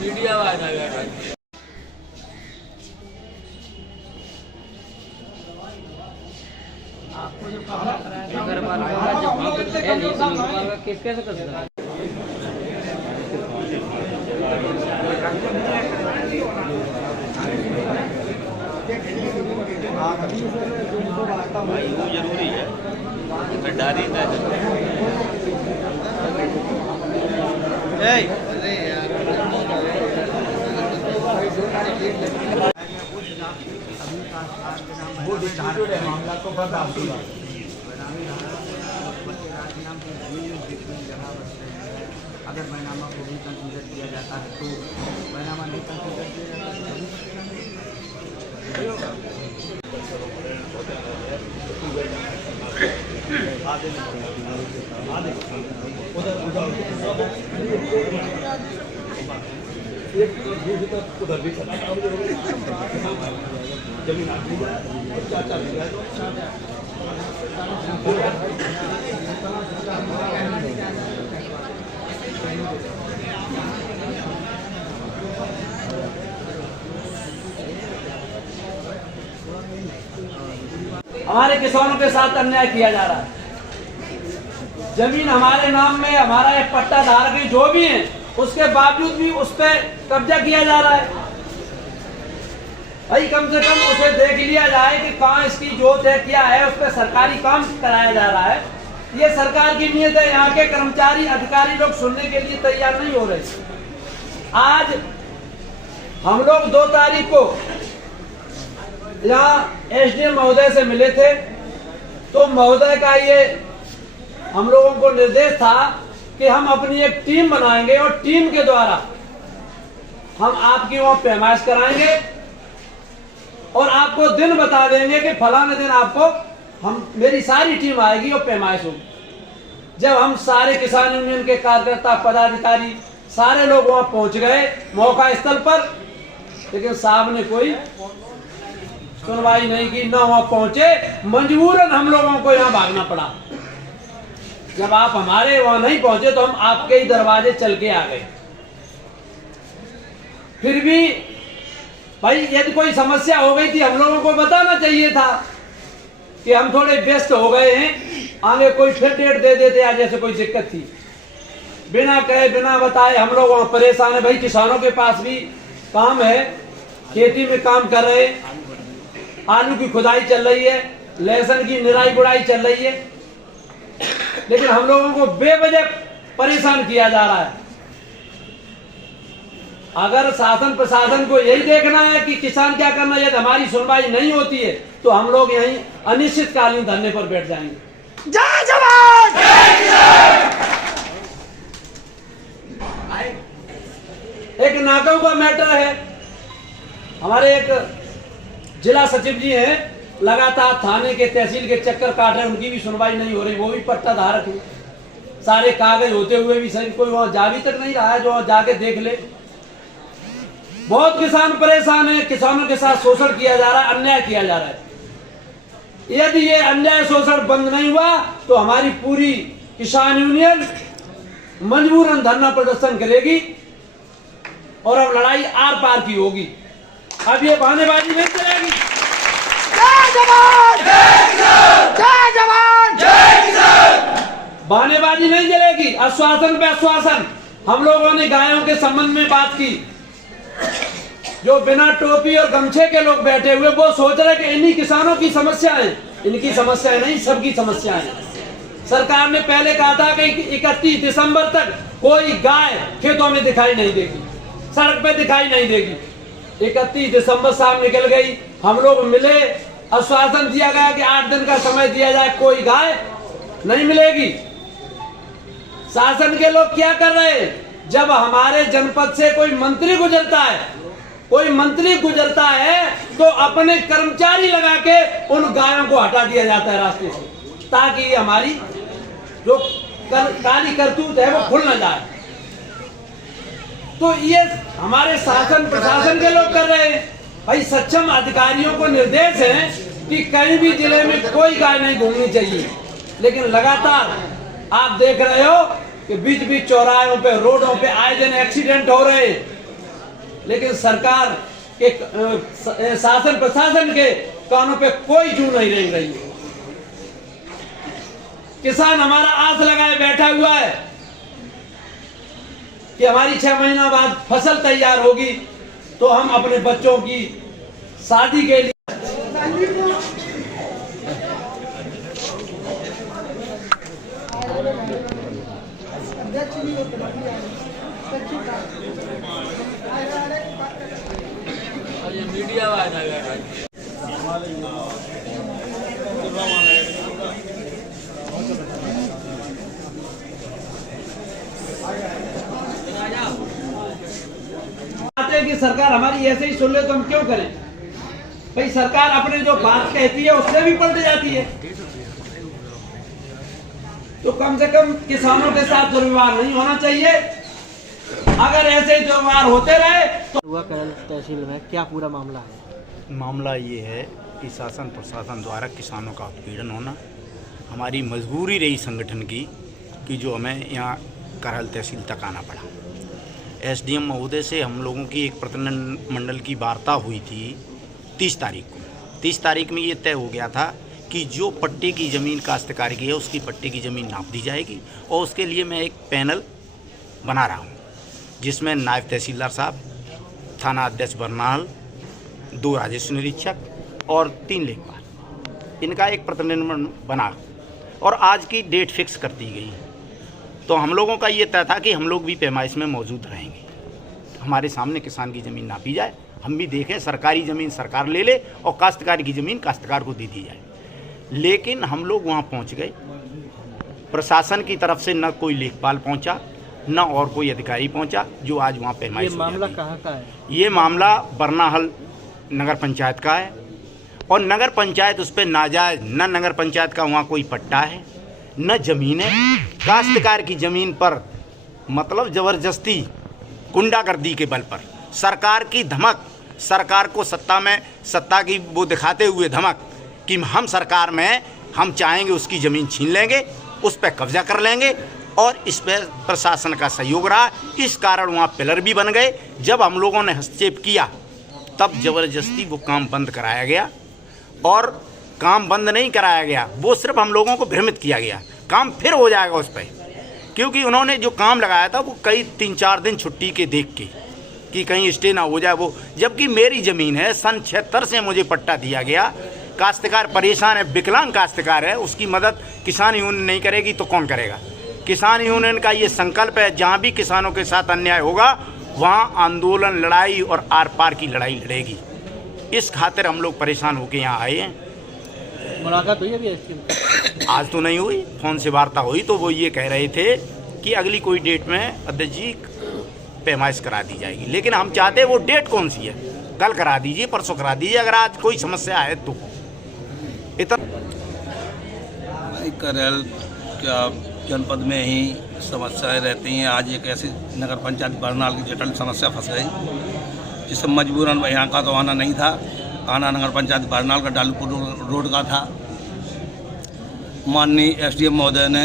Media वाला आपको जो अगर कैसे कर सकते वो जरूरी है, डर ही ना वो डिस्ट्रीब्यूट है मामला को बता दूंगा। अगर बैनामा को भी कंसीडर किया जाता है तो बैनामा नहीं कंसीडर किया जाता उधर भी जमीन हमारे किसानों के साथ अन्याय किया जा रहा है। जमीन हमारे नाम में, हमारा एक पट्टा धारक जो भी है उसके बावजूद भी उस पर कब्जा किया जा रहा है। भाई कम से कम उसे देख लिया जाए कि कहाँ इसकी जोत है, क्या है, उस पर सरकारी काम कराया जा रहा है। ये सरकार की नीयत है। यहाँ के कर्मचारी अधिकारी लोग सुनने के लिए तैयार नहीं हो रहे। आज हम लोग 2 तारीख को यहाँ एसडीएम महोदय से मिले थे, तो महोदय का ये हम लोगों को निर्देश था कि हम अपनी एक टीम बनाएंगे और टीम के द्वारा हम आपकी वहां पैमाइश कराएंगे और आपको दिन बता देंगे कि फलाने दिन आपको मेरी सारी टीम आएगी और पैमाइश होगी। जब हम सारे किसान यूनियन के कार्यकर्ता, पदाधिकारी, सारे लोग वहां पहुंच गए मौका स्थल पर, लेकिन साहब ने कोई सुनवाई नहीं की, ना वहां पहुंचे। मजबूरन हम लोगों को यहाँ भागना पड़ा। जब आप हमारे वहां नहीं पहुंचे तो हम आपके ही दरवाजे चल के आ गए। फिर भी भाई यदि कोई समस्या हो गई थी हम लोगों को बताना चाहिए था कि हम थोड़े व्यस्त हो गए हैं, आगे कोई फिर डेट दे देते आज, जैसे कोई दिक्कत थी। बिना कहे बिना बताए हम लोग वहां परेशान है। भाई किसानों के पास भी काम है, खेती में काम कर रहे हैं, आलू की खुदाई चल रही है, लहसुन की निराई गुड़ाई चल रही है, लेकिन हम लोगों को बेवजह परेशान किया जा रहा है। अगर शासन प्रशासन को यही देखना है कि किसान क्या करना है, यदि हमारी सुनवाई नहीं होती है तो हम लोग यहीं अनिश्चितकालीन धरने पर बैठ जाएंगे। जय जवान जय किसान। एक नाकों का मैटर है। हमारे एक जिला सचिव जी हैं, लगातार थाने के, तहसील के चक्कर काट रहे हैं, उनकी भी सुनवाई नहीं हो रही। वो भी पट्टा धारक है, सारे कागज होते हुए भी सही कोई वहां जा भी तक नहीं रहा है जो वहां जाके देख ले। बहुत किसान परेशान है। किसानों के साथ शोषण किया जा रहा है, अन्याय किया जा रहा है। यदि ये अन्याय शोषण बंद नहीं हुआ तो हमारी पूरी किसान यूनियन मजबूरन धरना प्रदर्शन करेगी और अब लड़ाई आर पार की होगी। अब ये बहानेबाजी नहीं चलेगी। जय जवान जय किसान। जय जवान जय किसान। बहानेबाजी नहीं चलेगी। आश्वासन पे आश्वासन। हम लोगों ने गायों के संबंध में बात की। जो बिना टोपी और गमछे के लोग बैठे हुए वो सोच रहे कि इन्हीं किसानों की समस्या है। इनकी समस्या नहीं, सबकी समस्या है। सरकार ने पहले कहा था कि 31 दिसंबर तक कोई गाय खेतों में दिखाई नहीं देगी, सड़क पे दिखाई नहीं देगी। 31 दिसंबर साल निकल गई, हम लोग मिले, आश्वासन दिया गया कि 8 दिन का समय दिया जाए, कोई गाय नहीं मिलेगी। शासन के लोग क्या कर रहे हैं? जब हमारे जनपद से कोई मंत्री गुजरता है तो अपने कर्मचारी लगा के उन गायों को हटा दिया जाता है रास्ते से, ताकि ये हमारी जो काली करतूत है वो खुल न जाए। तो ये हमारे शासन प्रशासन के लोग कर रहे हैं। भाई सक्षम अधिकारियों को निर्देश है कि कहीं भी जिले में कोई गाय नहीं घूमनी चाहिए, लेकिन लगातार आप देख रहे हो कि बीच बीच चौराहों पे, रोडों पे आए दिन एक्सीडेंट हो रहे हैं, लेकिन सरकार के शासन प्रशासन के कानों पे कोई जू नहीं रेंग रही है। किसान हमारा आस लगाए बैठा हुआ है कि हमारी 6 महीना बाद फसल तैयार होगी तो हम अपने बच्चों की शादी के लिए मीडिया वाला कि सरकार हमारी ऐसे ही सुन ले तो हम क्यों करें? भाई सरकार अपने जो बात कहती है उससे भी पलट जाती है, तो कम से कम किसानों के साथ दुर्व्यवहार नहीं होना चाहिए। अगर ऐसे ही दुर्व्यवहार होते रहे तो हुआ करल तहसील में क्या पूरा मामला है? मामला ये है कि शासन प्रशासन द्वारा किसानों का उत्पीड़न होना, हमारी मजबूरी रही संगठन की कि जो हमें यहाँ करहल तहसील तक आना पड़ा। एसडीएम महोदय से हम लोगों की एक प्रतिनिधिमंडल की वार्ता हुई थी 30 तारीख को। 30 तारीख में ये तय हो गया था कि जो पट्टे की ज़मीन काश्तकार की है उसकी पट्टे की ज़मीन नाप दी जाएगी, और उसके लिए मैं एक पैनल बना रहा हूँ जिसमें नायब तहसीलदार साहब, थाना अध्यक्ष बरनाल, 2 राजस्व निरीक्षक और 3 लेखपाल, इनका एक प्रतिनिधिमंडल बना और आज की डेट फिक्स कर दी गई। तो हम लोगों का ये तय था कि हम लोग भी पैमाइश में मौजूद रहेंगे, हमारे सामने किसान की ज़मीन नापी जाए, हम भी देखें, सरकारी ज़मीन सरकार ले ले और काश्तकार की ज़मीन काश्तकार को दे दी जाए। लेकिन हम लोग वहाँ पहुँच गए, प्रशासन की तरफ से न कोई लेखपाल पहुँचा न और कोई अधिकारी पहुँचा, जो आज वहाँ पैमाइश। ये मामला कहाँ का है? ये मामला बरनाहल नगर पंचायत का है, और नगर पंचायत उस पर नाजायज, न नगर पंचायत का वहाँ कोई पट्टा है न ज़मीन है। काश्तकार की ज़मीन पर मतलब ज़बरदस्ती गुंडागर्दी के बल पर सरकार की धमक, सरकार को सत्ता की वो दिखाते हुए धमक कि हम सरकार में हम चाहेंगे उसकी ज़मीन छीन लेंगे, उस पर कब्जा कर लेंगे, और इस पर प्रशासन का सहयोग रहा। इस कारण वहाँ पिलर भी बन गए। जब हम लोगों ने हस्तक्षेप किया तब ज़बरदस्ती वो काम बंद कराया गया, और काम बंद नहीं कराया गया, वो सिर्फ हम लोगों को भ्रमित किया गया। काम फिर हो जाएगा उस पर, क्योंकि उन्होंने जो काम लगाया था वो कई 3-4 दिन छुट्टी के देख के कि कहीं स्टे ना हो जाए वो, जबकि मेरी ज़मीन है, सन 76 से मुझे पट्टा दिया गया। काश्तकार परेशान है, विकलांग काश्तकार है, उसकी मदद किसान यूनियन नहीं करेगी तो कौन करेगा? किसान यूनियन का ये संकल्प है, जहाँ भी किसानों के साथ अन्याय होगा वहाँ आंदोलन, लड़ाई और आर पार की लड़ाई लड़ेगी। इस खातिर हम लोग परेशान होकर यहाँ आए हैं। मुलाकात हुई अभी? आज तो नहीं हुई, फ़ोन से वार्ता हुई तो वो ये कह रहे थे कि अगली कोई डेट में अध्यक्ष जी पैमाइश करा दी जाएगी, लेकिन हम चाहते हैं वो डेट कौन सी है, कल करा दीजिए, परसों करा दीजिए, अगर आज कोई समस्या है तो। करहल क्या जनपद में ही समस्याएं रहती हैं। आज एक ऐसी नगर पंचायत बरनाल की जटिल समस्या फंस गई, जिससे मजबूरन यहाँ का तो आना नहीं था, आना नगर पंचायत बरनाल का डालूपुर रोड का था। माननीय एसडीएम महोदय ने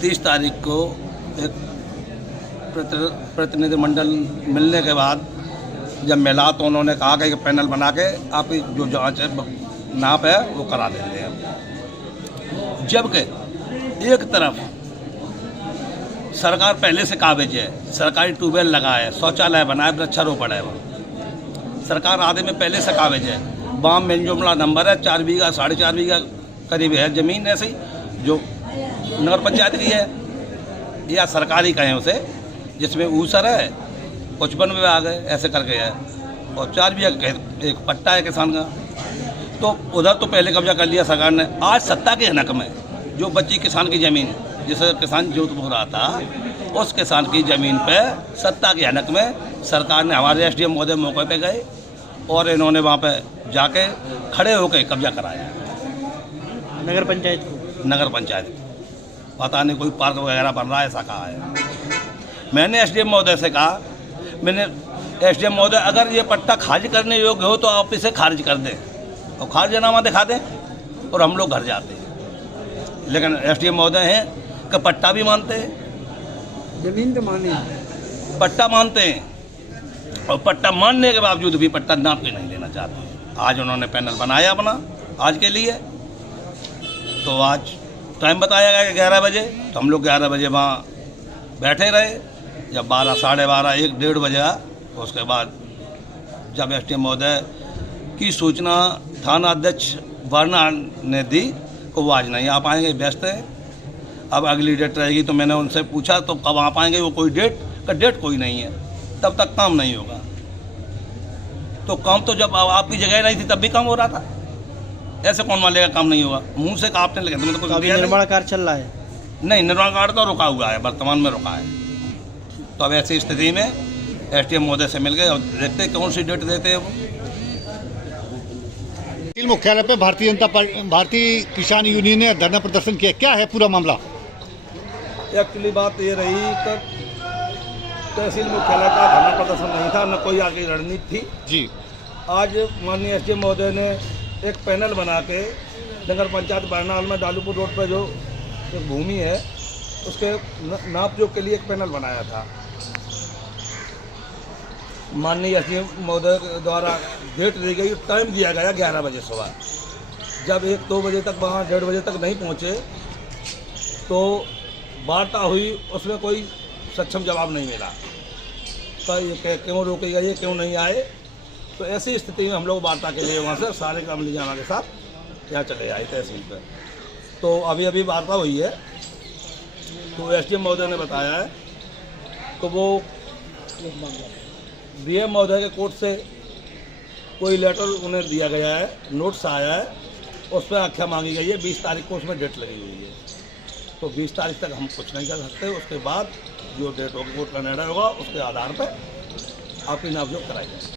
30 तारीख को एक प्रतिनिधिमंडल मिलने के बाद जब मिला तो उन्होंने कहा कि पैनल बना के आपकी जो जांच है, नाप है, वो करा देते हैं। जबकि एक तरफ सरकार पहले से काबिज है, सरकारी ट्यूबवेल लगा है, शौचालय बनाए, वृक्षारोपण है, वो सरकार आधे में पहले से काबिज है। बाम मेलजुमला नंबर है, 4 बीघा 4.5 बीघा करीब है ज़मीन ऐसे ही जो नगर पंचायत की है या सरकारी कहें उसे, जिसमें ऊसर है, कुछ वन विभाग है, ऐसे करके है, और 4 बीघा एक पट्टा है किसान का। तो उधर तो पहले कब्जा कर लिया सरकार ने। आज सत्ता के हनक में जो बची किसान की ज़मीन, जिसे किसान जोत बो रहा था, उस किसान की ज़मीन पे सत्ता के हनक में सरकार ने, हमारे एसडीएम महोदय मौके पे गए और इन्होंने वहाँ पे जाके खड़े होकर कब्जा कराया नगर पंचायत को। नगर पंचायत पता नहीं कोई पार्क वगैरह बन रहा है, ऐसा कहा है। मैंने एसडीएम महोदय से कहा, मैंने एसडीएम महोदय अगर ये पट्टा खारिज करने योग्य हो तो आप इसे खारिज कर दें और खारिजनामा दिखा दें और हम लोग घर जाते हैं। लेकिन एसडीएम महोदय हैं कि पट्टा भी मानते हैं, जमीन तो मानी, पट्टा मानते हैं और पट्टा मानने के बावजूद भी पट्टा नाप के नहीं लेना चाहते। आज उन्होंने पैनल बनाया अपना आज के लिए, तो आज टाइम बताया गया कि 11 बजे, तो हम लोग 11 बजे वहाँ बैठे रहे। जब 12, साढ़े 12, 1, 1:30 बजा, उसके बाद जब एसडीएम महोदय की सूचना थाना अध्यक्ष वर्णा ने दी तो वो आज नहीं आ पाएंगे, व्यस्त है। अब अगली डेट रहेगी तो मैंने उनसे पूछा तो कब आ पाएंगे, वो कोई डेट कोई नहीं है, तब तक काम नहीं होगा। तो काम तो जब आपकी जगह नहीं थी तब भी काम हो रहा था, ऐसे कौन मान लेगा काम नहीं होगा? मुंह से काटने लगे तो कुछ निर्माण कार्य चल रहा है? नहीं, निर्माण कार्य तो रुका हुआ है, वर्तमान में रुका है। तो अब ऐसी स्थिति में एसडीएम महोदय से मिल गए और देखते कौन सी डेट देते हैं वो। तहसील मुख्यालय पे भारतीय किसान यूनियन ने धरना प्रदर्शन किया, क्या है पूरा मामला? एक्चुअली बात ये रही कि तहसील मुख्यालय का धरना प्रदर्शन नहीं था, न कोई आगे रणनीति थी जी। आज माननीय एसडीएम महोदय ने एक पैनल बना के नगर पंचायत बरनाल में डालूपुर रोड पर जो एक भूमि है उसके नापजोख के लिए एक पैनल बनाया था। माननीय एसडीएम महोदय द्वारा डेट दी गई, टाइम दिया गया 11 बजे सुबह। जब 1-2 बजे तक वहाँ 1:30 बजे तक नहीं पहुँचे तो वार्ता हुई, उसमें कोई सक्षम जवाब नहीं मिला। तो ये क्यों रोके गए, क्यों नहीं आए? तो ऐसी स्थिति में हम लोग वार्ता के लिए वहाँ से सारे अमली जामा के साथ यहाँ चले आए तहसील पर। तो अभी वार्ता हुई है, तो एसडीएम महोदय ने बताया है तो वो डीएम महोदय के कोर्ट से कोई लेटर उन्हें दिया गया है, नोट्स आया है, उस पर आख्या मांगी गई है। 20 तारीख को उसमें डेट लगी हुई है, तो 20 तारीख तक हम कुछ नहीं कर सकते। उसके बाद जो डेट होगी कोर्ट का निर्णय होगा, उसके आधार पर आपकी नापजोख कराई जाएगी।